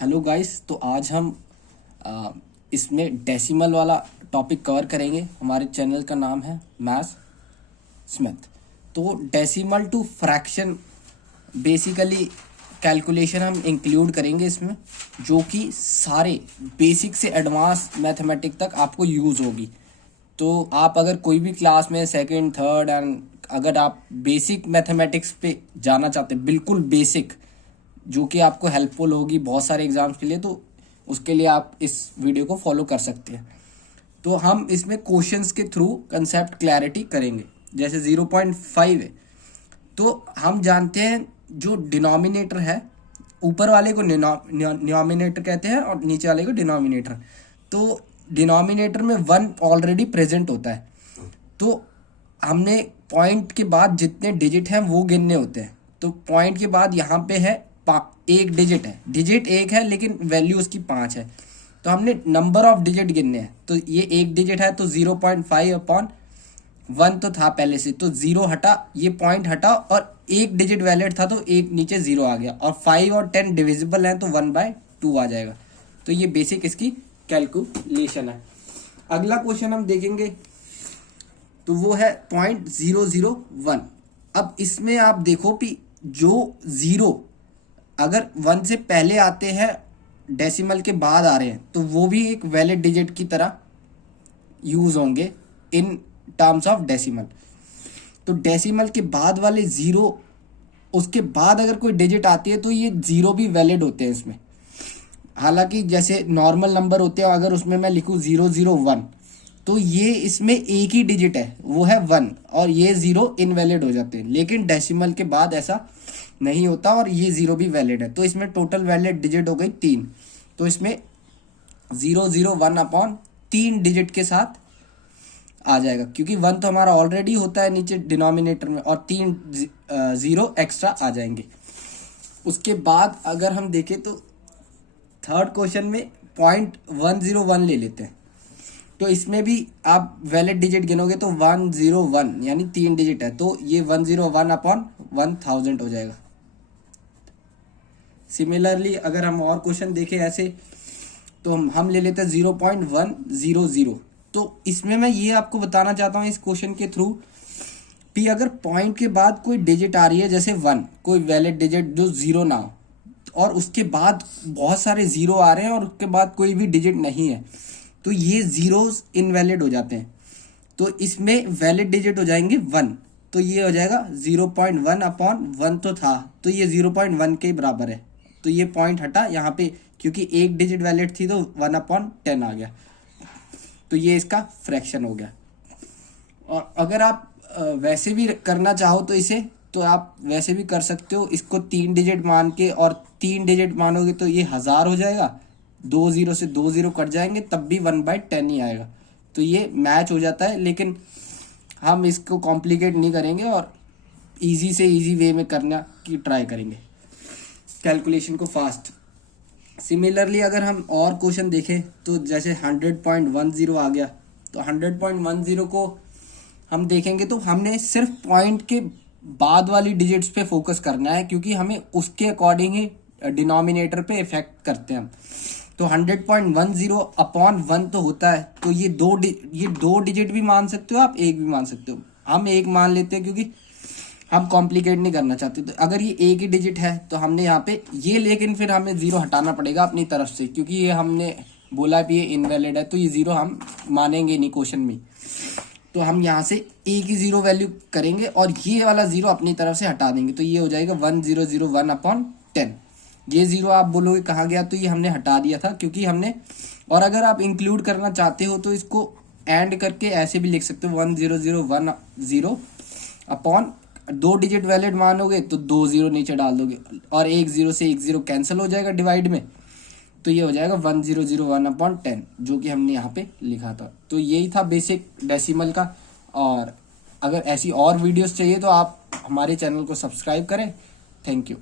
Hello guys, तो आज हम इसमें डेसिमल वाला टॉपिक कवर करेंगे। हमारे चैनल का नाम है मैथ्स स्मिथ। तो decimal to fraction basically calculation हम इंक्लूड करेंगे इसमें, जो कि सारे बेसिक से एडवांस मैथमेटिक तक आपको यूज़ होगी। तो आप अगर कोई भी क्लास में सेकंड थर्ड एंड अगर आप बेसिक मैथमेटिक्स पे जाना चाहते हैं, बिल्कुल बेसिक, जो कि आपको हेल्पफुल होगी बहुत सारे एग्जाम्स के लिए, तो उसके लिए आप इस वीडियो को फॉलो कर सकते हैं। तो हम इसमें क्वेश्चंस के थ्रू कंसेप्ट क्लैरिटी करेंगे। जैसे 0.5 है, तो हम जानते हैं जो डिनोमिनेटर है, ऊपर वाले को डिनोमिनेटर कहते हैं और नीचे वाले को डिनोमिनेटर। तो डिनोमिनेटर में 1 ऑलरेडी प्रेजेंट होता है, तो हमने पॉइंट के बाद जितने डिजिट हैं वो गिनने होते हैं। तो पॉइंट के बाद यहाँ पे है एक डिजिट है, डिजिट एक है लेकिन वैल्यू उसकी 5 है, तो हमने नंबर ऑफ डिजिट गिनने हैं। तो ये एक डिजिट है, तो 0.5 अपॉन 1 तो था पहले से, तो 0 हटा, ये पॉइंट हटा और एक डिजिट वैलिड था तो एक नीचे 0 आ गया, और 5 और 10 डिविजिबल हैं तो 1/2 आ जाएगा। तो ये बेसिक इसकी कैलकुलेशन है। अगला क्वेश्चन हम देखेंगे तो वो है 0.001। अब इसमें आप देखो कि जो 0 अगर 1 से पहले आते हैं, डेसिमल के बाद आ रहे हैं, तो वो भी एक वैलिड डिजिट की तरह यूज होंगे इन टर्म्स ऑफ डेसिमल। तो डेसिमल के बाद वाले 0, उसके बाद अगर कोई डिजिट आती है तो ये 0 भी वैलिड होते हैं इसमें। हालांकि जैसे नॉर्मल नंबर होते हैं, अगर उसमें मैं लिखूँ 001, तो ये इसमें एक ही डिजिट है, वो है 1, और ये 0 इनवैलिड हो जाते हैं। लेकिन डेसिमल के बाद ऐसा नहीं होता और ये 0 भी वैलिड है। तो इसमें टोटल वैलिड डिजिट हो गई 3। तो इसमें 001 अपॉन 3 डिजिट के साथ आ जाएगा, क्योंकि 1 तो हमारा ऑलरेडी होता है नीचे डिनोमिनेटर में, और 3 0 एक्स्ट्रा आ जाएंगे। उसके बाद अगर हम देखें तो थर्ड क्वेश्चन में 0.101 ले लेते हैं। तो इसमें भी आप वैलिड डिजिट गिनोगे तो 101 यानी 3 डिजिट है, तो ये 101 अपॉन 1000 हो जाएगा। सिमिलरली अगर हम और क्वेश्चन देखें ऐसे, तो हम ले लेते हैं 0.100। तो इसमें मैं ये आपको बताना चाहता हूँ इस क्वेश्चन के थ्रू कि अगर पॉइंट के बाद कोई डिजिट आ रही है, जैसे 1, कोई वैलिड डिजिट जो 0 ना हो, और उसके बाद बहुत सारे 0 आ रहे हैं और उसके बाद कोई भी डिजिट नहीं है, तो ये जीरोस इनवैलिड हो जाते हैं। तो इसमें वैलिड डिजिट हो जाएंगे 1, तो ये हो जाएगा 0.1 अपॉन 1 तो था, तो ये 0.1 के बराबर है। तो ये पॉइंट हटा यहाँ पे, क्योंकि एक डिजिट वैलिड थी तो 1/10 आ गया, तो ये इसका फ्रैक्शन हो गया। और अगर आप वैसे भी करना चाहो तो इसे, तो आप वैसे भी कर सकते हो, इसको 3 डिजिट मान के, और 3 डिजिट मानोगे तो ये 1000 हो जाएगा, 2 0 से 2 0 कट जाएंगे, तब भी 1/10 ही आएगा। तो ये मैच हो जाता है, लेकिन हम इसको कॉम्प्लिकेट नहीं करेंगे और इजी से इजी वे में करना की ट्राई करेंगे कैलकुलेशन को फास्ट। सिमिलरली अगर हम और क्वेश्चन देखें तो जैसे 100.10 आ गया, तो 100.10 को हम देखेंगे तो हमने सिर्फ पॉइंट के बाद वाली डिजिट्स पे फोकस करना है, क्योंकि हमें उसके अकॉर्डिंग ही डिनोमिनेटर पे इफेक्ट करते हैं हम। तो 100.10 अपॉन 1 तो होता है, तो ये दो डिजिट भी मान सकते हो आप, एक भी मान सकते हो। हम एक मान लेते हैं क्योंकि हम कॉम्प्लिकेट नहीं करना चाहते। तो अगर ये एक ही डिजिट है तो हमने यहाँ पे ये, लेकिन फिर हमें 0 हटाना पड़ेगा अपनी तरफ से, क्योंकि ये हमने बोला भी ये इनवैलिड है, तो ये 0 हम मानेंगे नहीं क्वेश्चन में। तो हम यहाँ से एक ही 0 वैल्यू करेंगे और ये वाला 0 अपनी तरफ से हटा देंगे, तो ये हो जाएगा 1001 अपॉन 10। ये 0 आप बोलोगे कहाँ गया, तो ये हमने हटा दिया था क्योंकि हमने, और अगर आप इंक्लूड करना चाहते हो तो इसको एंड करके ऐसे भी लिख सकते हो, 1001 अपॉन 2 डिजिट वैलिड मानोगे तो 2 0 नीचे डाल दोगे, और एक 0 से एक 0 कैंसिल हो जाएगा डिवाइड में, तो ये हो जाएगा 1001 अपॉन 10, जो कि हमने यहाँ पे लिखा था। तो यही था बेसिक डेसिमल का। और अगर ऐसी और वीडियोस चाहिए तो आप हमारे चैनल को सब्सक्राइब करें। Thank you.